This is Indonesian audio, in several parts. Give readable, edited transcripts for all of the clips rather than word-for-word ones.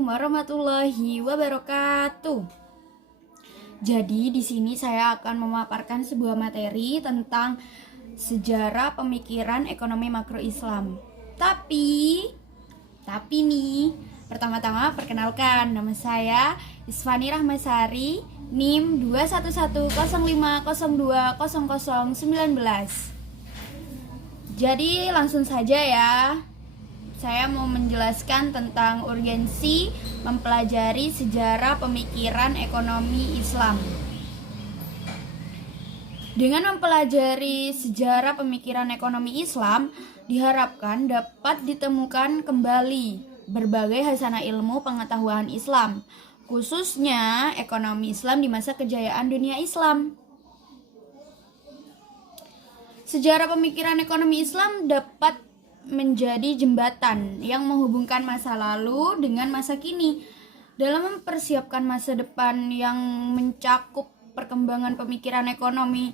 Assalamualaikum warahmatullahi wabarakatuh. Jadi di sini saya akan memaparkan sebuah materi tentang sejarah pemikiran ekonomi makro Islam. Tapi nih, pertama-tama perkenalkan, nama saya Isfani Rahmasari, NIM 21105020019. Jadi langsung saja ya. Saya mau menjelaskan tentang urgensi mempelajari sejarah pemikiran ekonomi Islam. Dengan mempelajari sejarah pemikiran ekonomi Islam, diharapkan dapat ditemukan kembali berbagai hasanah ilmu pengetahuan Islam, khususnya ekonomi Islam di masa kejayaan dunia Islam. Sejarah pemikiran ekonomi Islam dapat menjadi jembatan yang menghubungkan masa lalu dengan masa kini dalam mempersiapkan masa depan yang mencakup perkembangan pemikiran ekonomi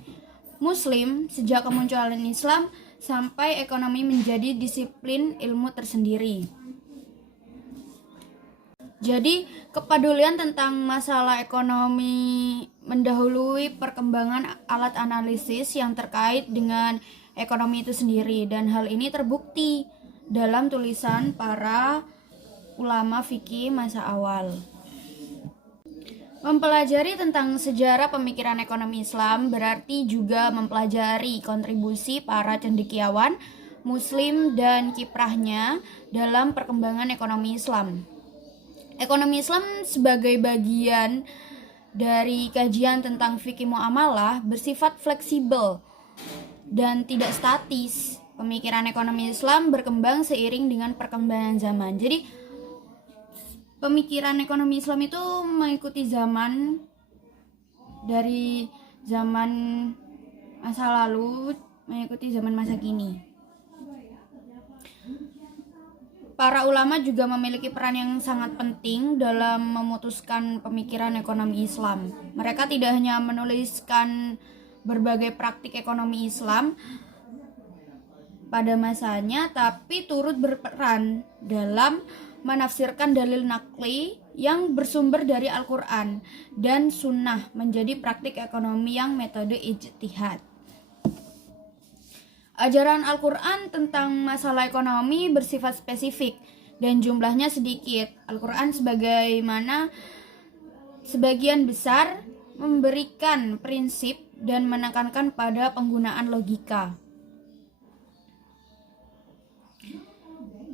Muslim sejak kemunculan Islam sampai ekonomi menjadi disiplin ilmu tersendiri. Jadi, kepedulian tentang masalah ekonomi mendahului perkembangan alat analisis yang terkait dengan ekonomi itu sendiri, dan hal ini terbukti dalam tulisan para ulama fikih masa awal. Mempelajari tentang sejarah pemikiran ekonomi Islam berarti juga mempelajari kontribusi para cendekiawan Muslim dan kiprahnya dalam perkembangan ekonomi Islam. Ekonomi Islam sebagai bagian dari kajian tentang fikih muamalah bersifat fleksibel dan tidak statis. Pemikiran ekonomi Islam berkembang seiring dengan perkembangan zaman. Jadi pemikiran ekonomi Islam itu mengikuti zaman, dari zaman masa lalu mengikuti zaman masa kini. Para ulama juga memiliki peran yang sangat penting dalam memutuskan pemikiran ekonomi Islam. Mereka tidak hanya menuliskan berbagai praktik ekonomi Islam pada masanya, tapi turut berperan dalam menafsirkan dalil nakli yang bersumber dari Al-Quran dan Sunnah menjadi praktik ekonomi yang metode ijtihad. Ajaran Al-Quran tentang masalah ekonomi bersifat spesifik dan jumlahnya sedikit. Al-Quran sebagian besar memberikan prinsip dan menekankan pada penggunaan logika.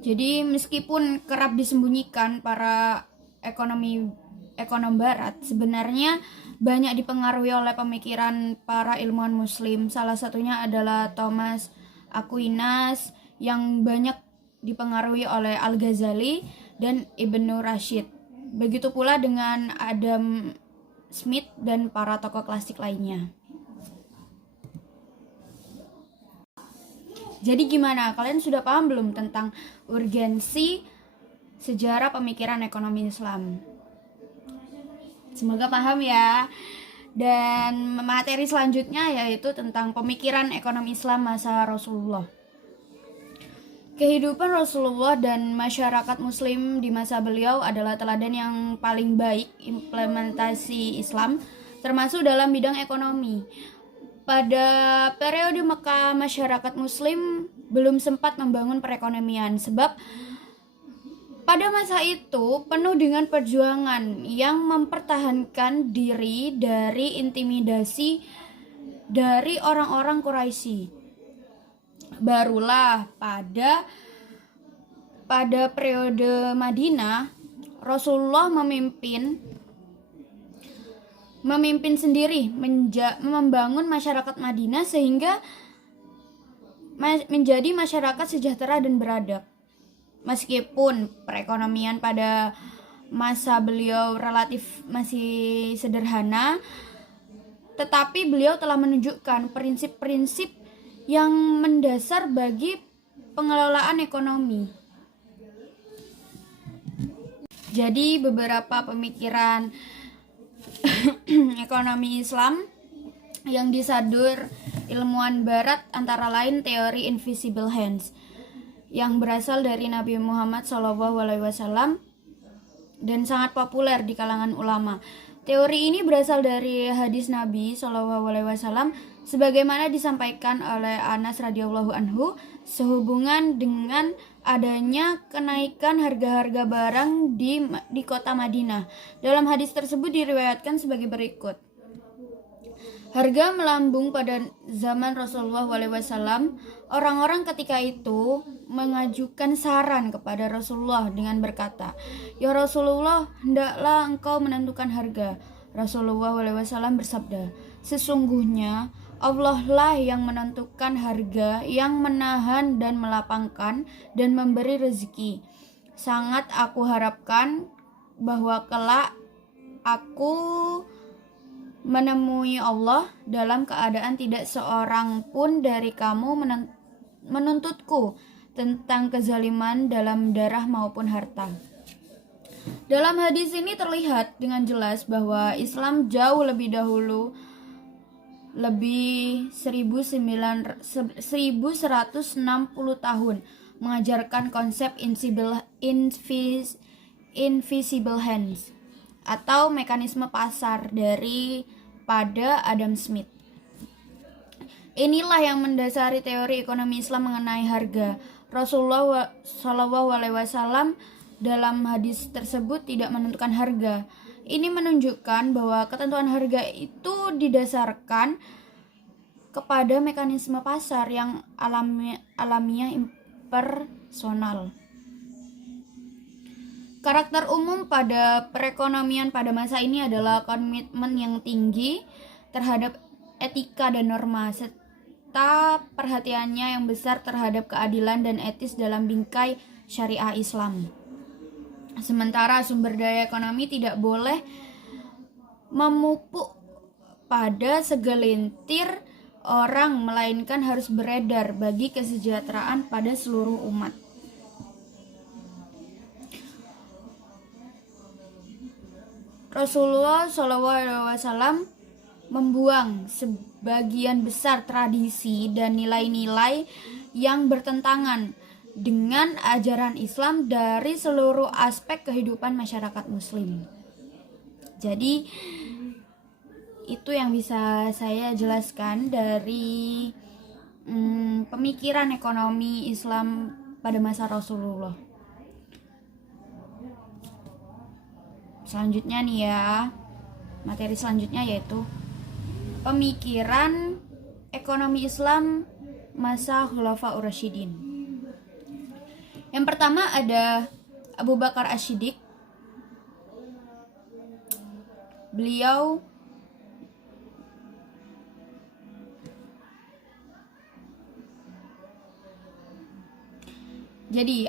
Jadi meskipun kerap disembunyikan, para ekonom barat sebenarnya banyak dipengaruhi oleh pemikiran para ilmuwan Muslim. Salah satunya adalah Thomas Aquinas yang banyak dipengaruhi oleh Al-Ghazali dan Ibnu Rashid. Begitu pula dengan Adam Smith dan para tokoh klasik lainnya. Jadi gimana? Kalian sudah paham belum tentang urgensi sejarah pemikiran ekonomi Islam? Semoga paham ya. Dan materi selanjutnya yaitu tentang pemikiran ekonomi Islam masa Rasulullah. Kehidupan Rasulullah dan masyarakat Muslim di masa beliau adalah teladan yang paling baik implementasi Islam, termasuk dalam bidang ekonomi. Pada periode Mekah, masyarakat Muslim belum sempat membangun perekonomian, sebab pada masa itu penuh dengan perjuangan yang mempertahankan diri dari intimidasi dari orang-orang Quraisy. Barulah pada periode Madinah, Rasulullah memimpin sendiri membangun masyarakat Madinah sehingga menjadi masyarakat sejahtera dan beradab. Meskipun perekonomian pada masa beliau relatif masih sederhana, tetapi beliau telah menunjukkan prinsip-prinsip yang mendasar bagi pengelolaan ekonomi. Jadi beberapa pemikiran ekonomi Islam yang disadur ilmuwan barat antara lain teori invisible hands yang berasal dari Nabi Muhammad SAW dan sangat populer di kalangan ulama. Teori ini berasal dari hadis Nabi Shallallahu Alaihi Wasallam sebagaimana disampaikan oleh Anas radhiyallahu anhu sehubungan dengan adanya kenaikan harga-harga barang di kota Madinah. Dalam hadis tersebut diriwayatkan sebagai berikut. Harga melambung pada zaman Rasulullah SAW. Orang-orang ketika itu mengajukan saran kepada Rasulullah dengan berkata, "Ya Rasulullah, hendaklah engkau menentukan harga." Rasulullah SAW bersabda, "Sesungguhnya Allah lah yang menentukan harga, yang menahan dan melapangkan dan memberi rezeki. Sangat aku harapkan bahwa kelak aku menemui Allah dalam keadaan tidak seorang pun dari kamu menuntutku tentang kezaliman dalam darah maupun harta." Dalam hadis ini terlihat dengan jelas bahwa Islam jauh lebih dahulu, lebih 1160 tahun, mengajarkan konsep invisible hands atau mekanisme pasar pada Adam Smith. Inilah yang mendasari teori ekonomi Islam mengenai harga. Rasulullah SAW dalam hadis tersebut tidak menentukan harga. Ini menunjukkan bahwa ketentuan harga itu didasarkan kepada mekanisme pasar yang alamiah impersonal. Karakter umum pada perekonomian pada masa ini adalah komitmen yang tinggi terhadap etika dan norma, serta perhatiannya yang besar terhadap keadilan dan etis dalam bingkai syariah Islam. Sementara sumber daya ekonomi tidak boleh memupuk pada segelintir orang, melainkan harus beredar bagi kesejahteraan pada seluruh umat. Rasulullah SAW membuang sebagian besar tradisi dan nilai-nilai yang bertentangan dengan ajaran Islam dari seluruh aspek kehidupan masyarakat Muslim. Jadi itu yang bisa saya jelaskan dari pemikiran ekonomi Islam pada masa Rasulullah. Selanjutnya nih ya, materi selanjutnya yaitu pemikiran ekonomi Islam masa Khulafaur Rasyidin. Yang pertama ada Abu Bakar Asy-Syiddiq. Beliau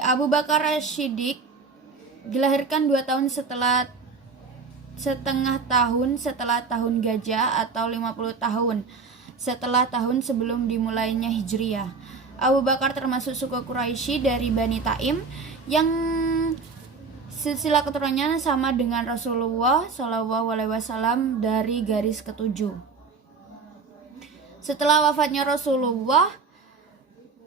Abu Bakar Asy-Syiddiq dilahirkan 2 tahun setengah tahun setelah tahun gajah atau 50 tahun setelah tahun sebelum dimulainya Hijriyah. Abu Bakar termasuk suku Quraisy dari Bani Taim yang silsilah keturunannya sama dengan Rasulullah SAW dari garis ketujuh. Setelah wafatnya Rasulullah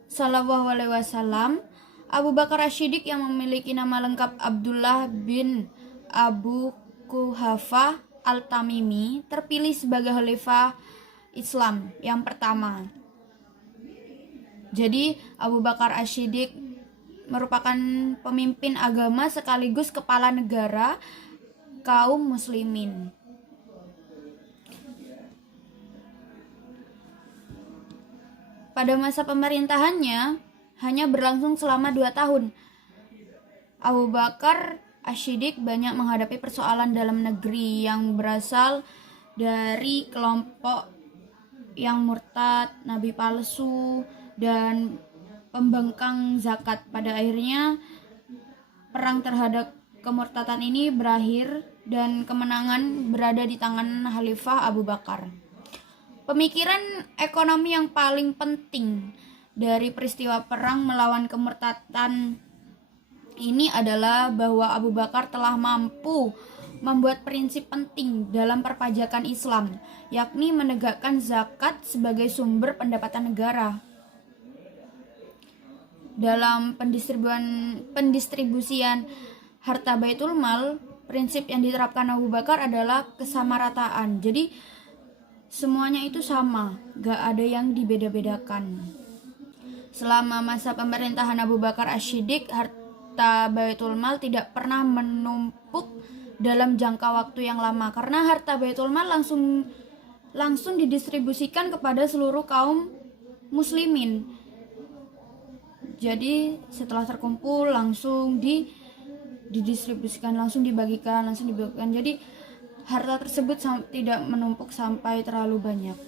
SAW, Abu Bakar Asy-Syiddiq yang memiliki nama lengkap Abdullah bin Abu Quhafah Al-Tamimi terpilih sebagai khalifah Islam yang pertama. Jadi Abu Bakar Asy-Syiddiq merupakan pemimpin agama sekaligus kepala negara kaum muslimin. Pada masa pemerintahannya hanya berlangsung selama 2 tahun. Abu Bakar Asy-Syiddiq banyak menghadapi persoalan dalam negeri yang berasal dari kelompok yang murtad, nabi palsu, dan pembangkang zakat. Pada akhirnya perang terhadap kemurtadan ini berakhir dan kemenangan berada di tangan Khalifah Abu Bakar. Pemikiran ekonomi yang paling penting dari peristiwa perang melawan kemurtadan ini adalah bahwa Abu Bakar telah mampu membuat prinsip penting dalam perpajakan Islam, yakni menegakkan zakat sebagai sumber pendapatan negara. Dalam pendistribusian harta Baitul Mal, prinsip yang diterapkan Abu Bakar adalah kesamarataan. Jadi semuanya itu sama, gak ada yang dibeda-bedakan. Selama masa pemerintahan Abu Bakar As-Siddiq, harta Baitul Mal tidak pernah menumpuk dalam jangka waktu yang lama, karena harta Baitul Mal langsung didistribusikan kepada seluruh kaum muslimin. Jadi setelah terkumpul langsung didistribusikan, langsung dibagikan. Jadi harta tersebut tidak menumpuk sampai terlalu banyak.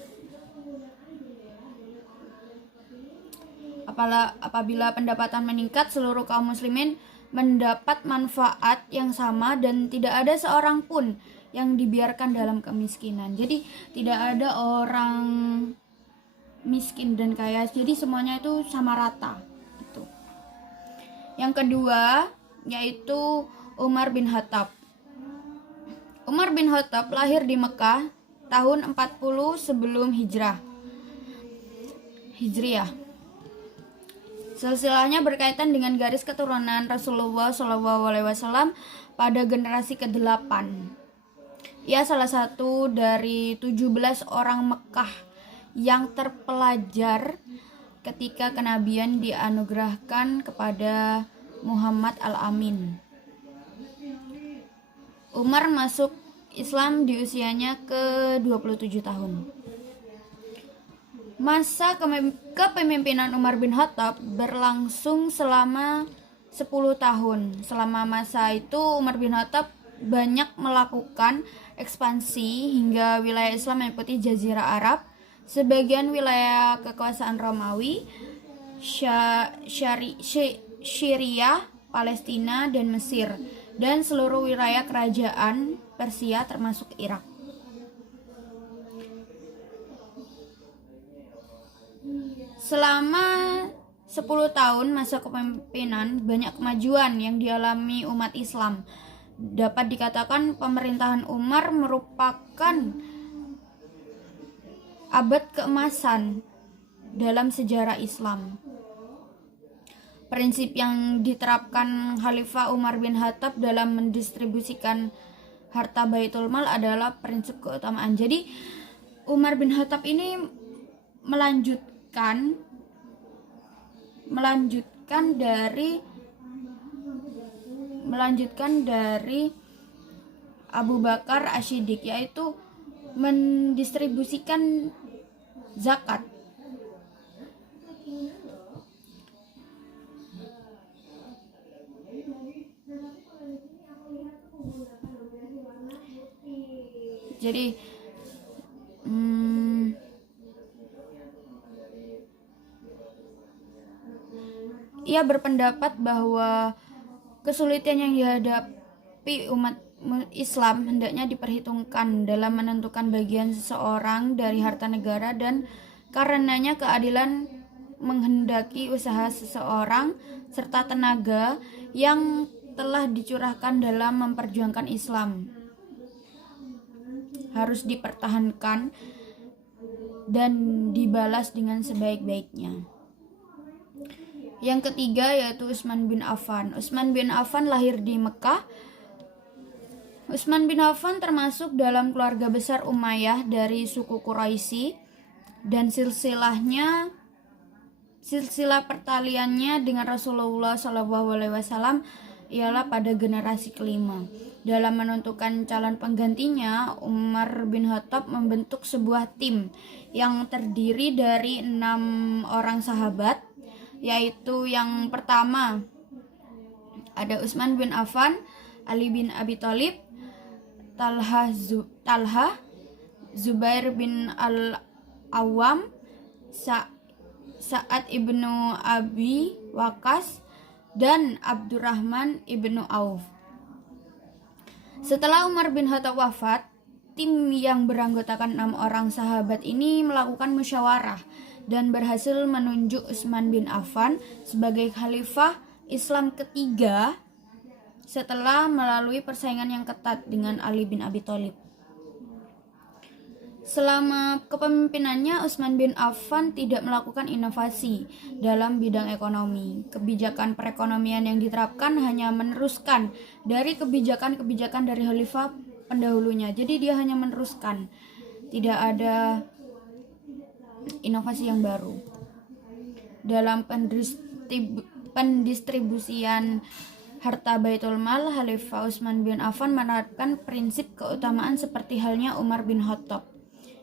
Apabila pendapatan meningkat, seluruh kaum muslimin mendapat manfaat yang sama dan tidak ada seorang pun yang dibiarkan dalam kemiskinan. Jadi tidak ada orang miskin dan kaya, jadi semuanya itu sama rata gitu. Yang kedua yaitu Umar bin Khattab. Umar bin Khattab lahir di Mekah tahun 40 sebelum Hijriah. Silsilahnya berkaitan dengan garis keturunan Rasulullah SAW pada generasi ke-8. Ia salah satu dari 17 orang Mekah yang terpelajar ketika kenabian dianugerahkan kepada Muhammad Al-Amin. Umar masuk Islam di usianya ke-27 tahun. Masa kepemimpinan Umar bin Khattab berlangsung selama 10 tahun. Selama masa itu Umar bin Khattab banyak melakukan ekspansi hingga wilayah Islam meliputi Jazirah Arab, sebagian wilayah kekuasaan Romawi, Syria, Palestina, dan Mesir, dan seluruh wilayah kerajaan Persia termasuk Irak. Selama 10 tahun masa kepemimpinan, banyak kemajuan yang dialami umat Islam. Dapat dikatakan pemerintahan Umar merupakan abad keemasan dalam sejarah Islam. Prinsip yang diterapkan Khalifah Umar bin Khattab dalam mendistribusikan harta Baitul Mal adalah prinsip keutamaan. Jadi Umar bin Khattab ini melanjutkan dari Abu Bakar As-Siddiq, yaitu mendistribusikan zakat. Jadi ia berpendapat bahwa kesulitan yang dihadapi umat Islam hendaknya diperhitungkan dalam menentukan bagian seseorang dari harta negara, dan karenanya keadilan menghendaki usaha seseorang serta tenaga yang telah dicurahkan dalam memperjuangkan Islam harus dipertahankan dan dibalas dengan sebaik-baiknya. Yang ketiga yaitu Utsman bin Affan. Utsman bin Affan lahir di Mekah. Utsman bin Affan termasuk dalam keluarga besar Umayyah dari suku Quraisy, dan silsilah pertaliannya dengan Rasulullah SAW ialah pada generasi kelima. Dalam menentukan calon penggantinya, Umar bin Khattab membentuk sebuah tim yang terdiri dari 6 orang sahabat, yaitu yang pertama ada Utsman bin Affan, Ali bin Abi Thalib, Talha, Zubair bin Al-Awwam, Sa'ad ibnu Abi Waqqas, dan Abdurrahman ibnu Auf. Setelah Umar bin Khattab wafat, tim yang beranggotakan 6 orang sahabat ini melakukan musyawarah dan berhasil menunjuk Utsman bin Affan sebagai khalifah Islam ketiga setelah melalui persaingan yang ketat dengan Ali bin Abi Thalib. Selama kepemimpinannya, Utsman bin Affan tidak melakukan inovasi dalam bidang ekonomi. Kebijakan perekonomian yang diterapkan hanya meneruskan dari kebijakan-kebijakan dari khalifah pendahulunya. Jadi dia hanya meneruskan, tidak ada inovasi yang baru. Dalam pendistribusian harta Baitul Mal, Khalifah Utsman bin Affan menerapkan prinsip keutamaan seperti halnya Umar bin Khattab.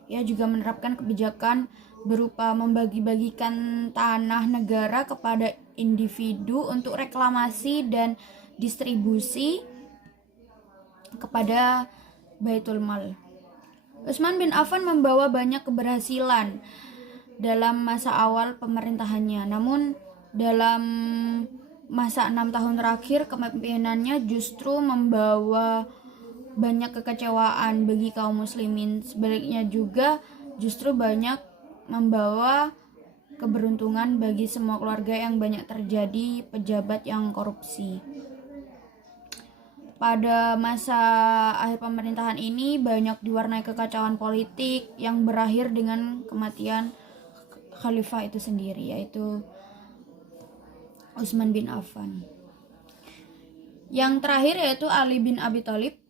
Ia juga menerapkan kebijakan berupa membagi-bagikan tanah negara kepada individu untuk reklamasi dan distribusi kepada Baitul Mal. Utsman bin Affan membawa banyak keberhasilan dalam masa awal pemerintahannya. Namun dalam masa 6 tahun terakhir kepemimpinannya justru membawa banyak kekecewaan bagi kaum muslimin. Sebaliknya juga justru banyak membawa keberuntungan bagi semua keluarga yang banyak terjadi pejabat yang korupsi. Pada masa akhir pemerintahan ini banyak diwarnai kekacauan politik yang berakhir dengan kematian khalifah itu sendiri, yaitu Utsman bin Affan. Yang terakhir yaitu Ali bin Abi Thalib.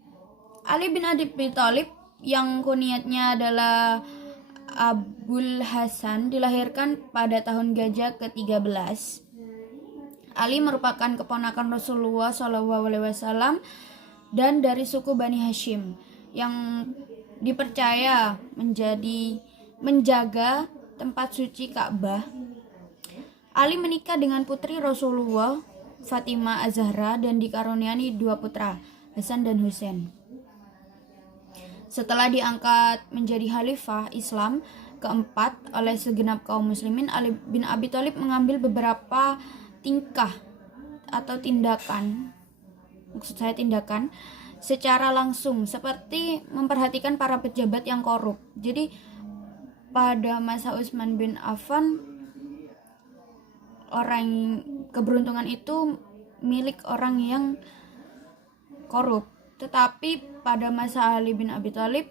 Ali bin Abi Thalib yang kunyatnya adalah Abul Hasan dilahirkan pada tahun Gajah ke-13. Ali merupakan keponakan Rasulullah SAW dan dari suku Bani Hashim yang dipercaya menjaga tempat suci Ka'bah. Ali menikah dengan putri Rasulullah, Fatimah Az-Zahra, dan dikaruniai 2 putra, Hasan dan Husain. Setelah diangkat menjadi khalifah Islam keempat oleh segenap kaum muslimin, Ali bin Abi Thalib mengambil beberapa tingkah atau tindakan secara langsung, seperti memperhatikan para pejabat yang korup. Jadi pada masa Utsman bin Affan, orang keberuntungan itu milik orang yang korup. Tetapi pada masa Ali bin Abi Thalib,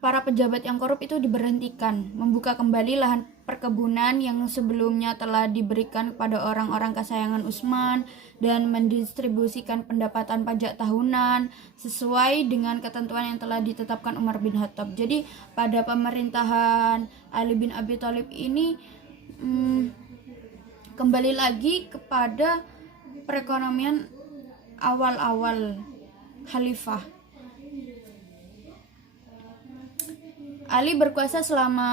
para pejabat yang korup itu diberhentikan, membuka kembali lahan perkebunan yang sebelumnya telah diberikan kepada orang-orang kesayangan Utsman, dan mendistribusikan pendapatan pajak tahunan sesuai dengan ketentuan yang telah ditetapkan Umar bin Khattab. Jadi pada pemerintahan Ali bin Abi Thalib ini kembali lagi kepada perekonomian awal-awal khalifah. Ali berkuasa selama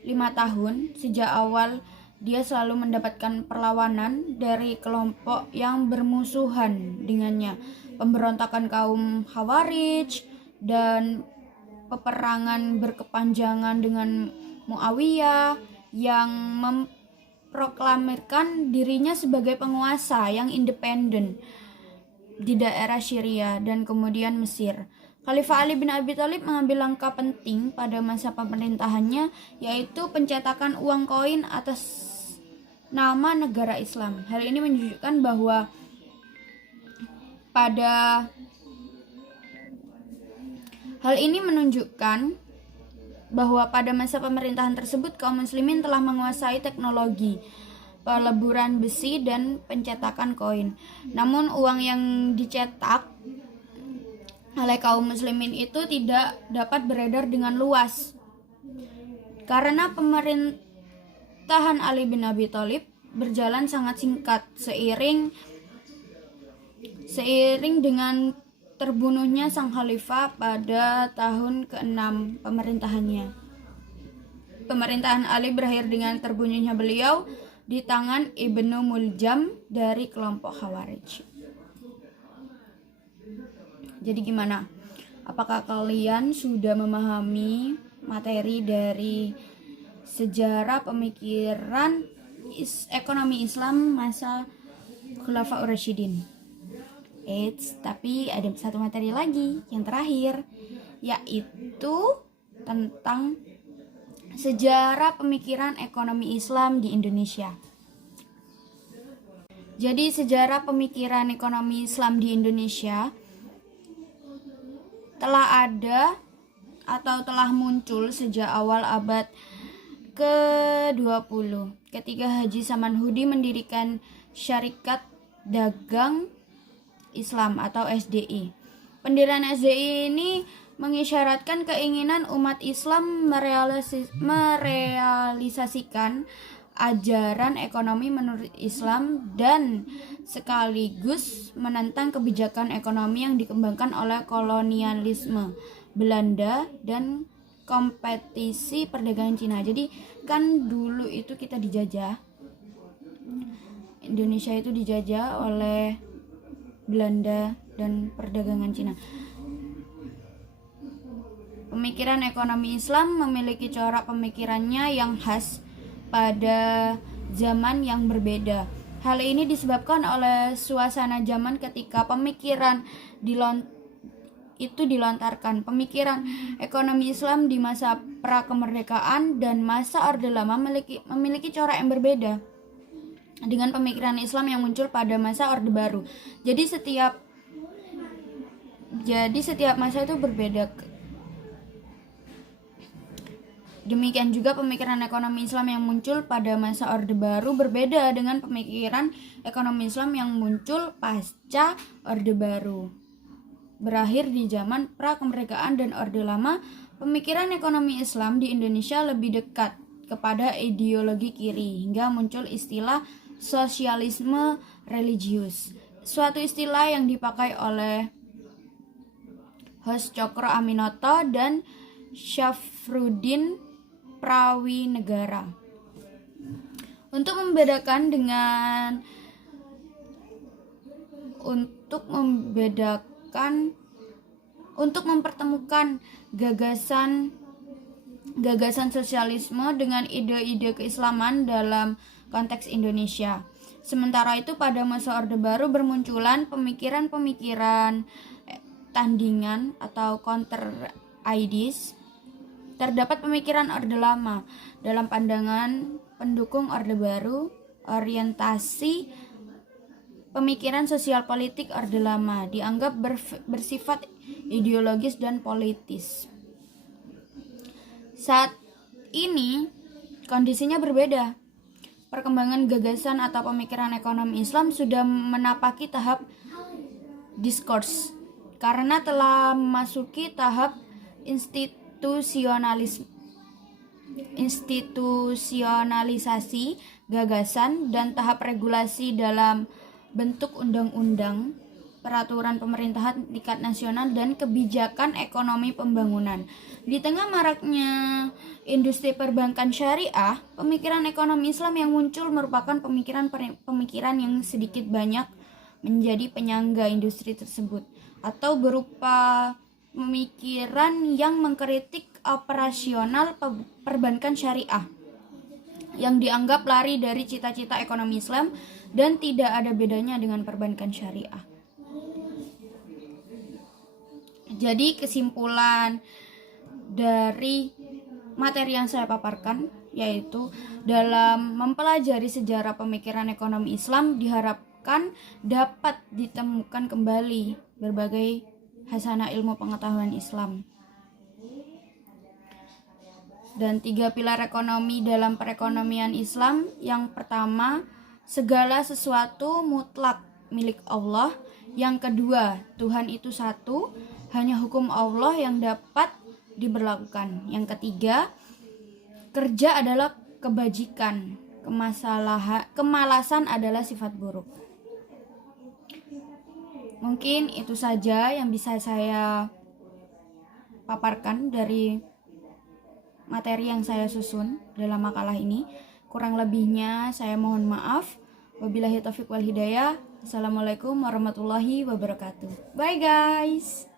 5 tahun. Sejak awal dia selalu mendapatkan perlawanan dari kelompok yang bermusuhan dengannya. Pemberontakan kaum Khawarij dan peperangan berkepanjangan dengan Muawiyah yang memproklamirkan dirinya sebagai penguasa yang independen di daerah Syria dan kemudian Mesir. Khalifah Ali bin Abi Thalib mengambil langkah penting pada masa pemerintahannya, yaitu pencetakan uang koin atas nama negara Islam. Hal ini menunjukkan bahwa pada masa pemerintahan tersebut kaum muslimin telah menguasai teknologi peleburan besi dan pencetakan koin. Namun uang yang dicetak oleh kaum muslimin itu tidak dapat beredar dengan luas karena pemerintahan Ali bin Abi Thalib berjalan sangat singkat seiring dengan terbunuhnya sang khalifah pada tahun ke-6 pemerintahannya. Pemerintahan Ali berakhir dengan terbunuhnya beliau di tangan Ibnu Muljam dari kelompok Khawarij. Jadi gimana? Apakah kalian sudah memahami materi dari sejarah pemikiran ekonomi Islam masa Khulafaur Rasyidin? Tapi ada satu materi lagi yang terakhir, yaitu tentang sejarah pemikiran ekonomi Islam di Indonesia. Jadi sejarah pemikiran ekonomi Islam di Indonesia telah ada atau telah muncul sejak awal abad ke-20 ketika Haji Samanhudi mendirikan Syarikat Dagang Islam atau SDI. Pendirian SDI ini mengisyaratkan keinginan umat Islam merealisasikan ajaran ekonomi menurut Islam dan sekaligus menentang kebijakan ekonomi yang dikembangkan oleh kolonialisme Belanda dan kompetisi perdagangan Cina. Jadi kan dulu itu kita dijajah, Indonesia itu dijajah oleh Belanda dan perdagangan Cina. Pemikiran ekonomi Islam memiliki corak pemikirannya yang khas pada zaman yang berbeda. Hal ini disebabkan oleh suasana zaman ketika pemikiran dilontarkan. Pemikiran ekonomi Islam di masa pra-kemerdekaan dan masa Orde Lama memiliki corak yang berbeda dengan pemikiran Islam yang muncul pada masa Orde Baru. Jadi setiap masa itu berbeda. Demikian juga pemikiran ekonomi Islam yang muncul pada masa Orde Baru berbeda dengan pemikiran ekonomi Islam yang muncul pasca Orde Baru. Berakhir di zaman pra-kemerdekaan dan Orde Lama, pemikiran ekonomi Islam di Indonesia lebih dekat kepada ideologi kiri hingga muncul istilah sosialisme religius. Suatu istilah yang dipakai oleh Hos Cokro Aminoto dan Syafruddin Prawinegara. Untuk mempertemukan gagasan sosialisme dengan ide-ide keislaman dalam konteks Indonesia. Sementara itu pada masa Orde Baru bermunculan pemikiran-pemikiran tandingan atau counter ideas. Terdapat pemikiran Orde Lama dalam pandangan pendukung Orde Baru. Orientasi pemikiran sosial politik Orde Lama dianggap bersifat ideologis dan politis. Saat ini kondisinya berbeda. Perkembangan gagasan atau pemikiran ekonomi Islam sudah menapaki tahap diskurs karena telah memasuki tahap institusionalisasi gagasan dan tahap regulasi dalam bentuk undang-undang, peraturan pemerintahan tingkat nasional dan kebijakan ekonomi pembangunan. Di tengah maraknya industri perbankan syariah, pemikiran ekonomi Islam yang muncul merupakan pemikiran yang sedikit banyak menjadi penyangga industri tersebut atau berupa pemikiran yang mengkritik operasional perbankan syariah yang dianggap lari dari cita-cita ekonomi Islam dan tidak ada bedanya dengan perbankan syariah. Jadi kesimpulan dari materi yang saya paparkan yaitu dalam mempelajari sejarah pemikiran ekonomi Islam diharapkan dapat ditemukan kembali berbagai hasanah ilmu pengetahuan Islam. Dan 3 pilar ekonomi dalam perekonomian Islam. Yang pertama, segala sesuatu mutlak milik Allah. Yang kedua, Tuhan itu satu, hanya hukum Allah yang dapat diberlakukan. Yang ketiga, kerja adalah kebajikan, kemalasan adalah sifat buruk. Mungkin itu saja yang bisa saya paparkan dari materi yang saya susun dalam makalah ini. Kurang lebihnya saya mohon maaf. Wabillahi taufiq wal hidayah. Assalamualaikum warahmatullahi wabarakatuh. Bye guys.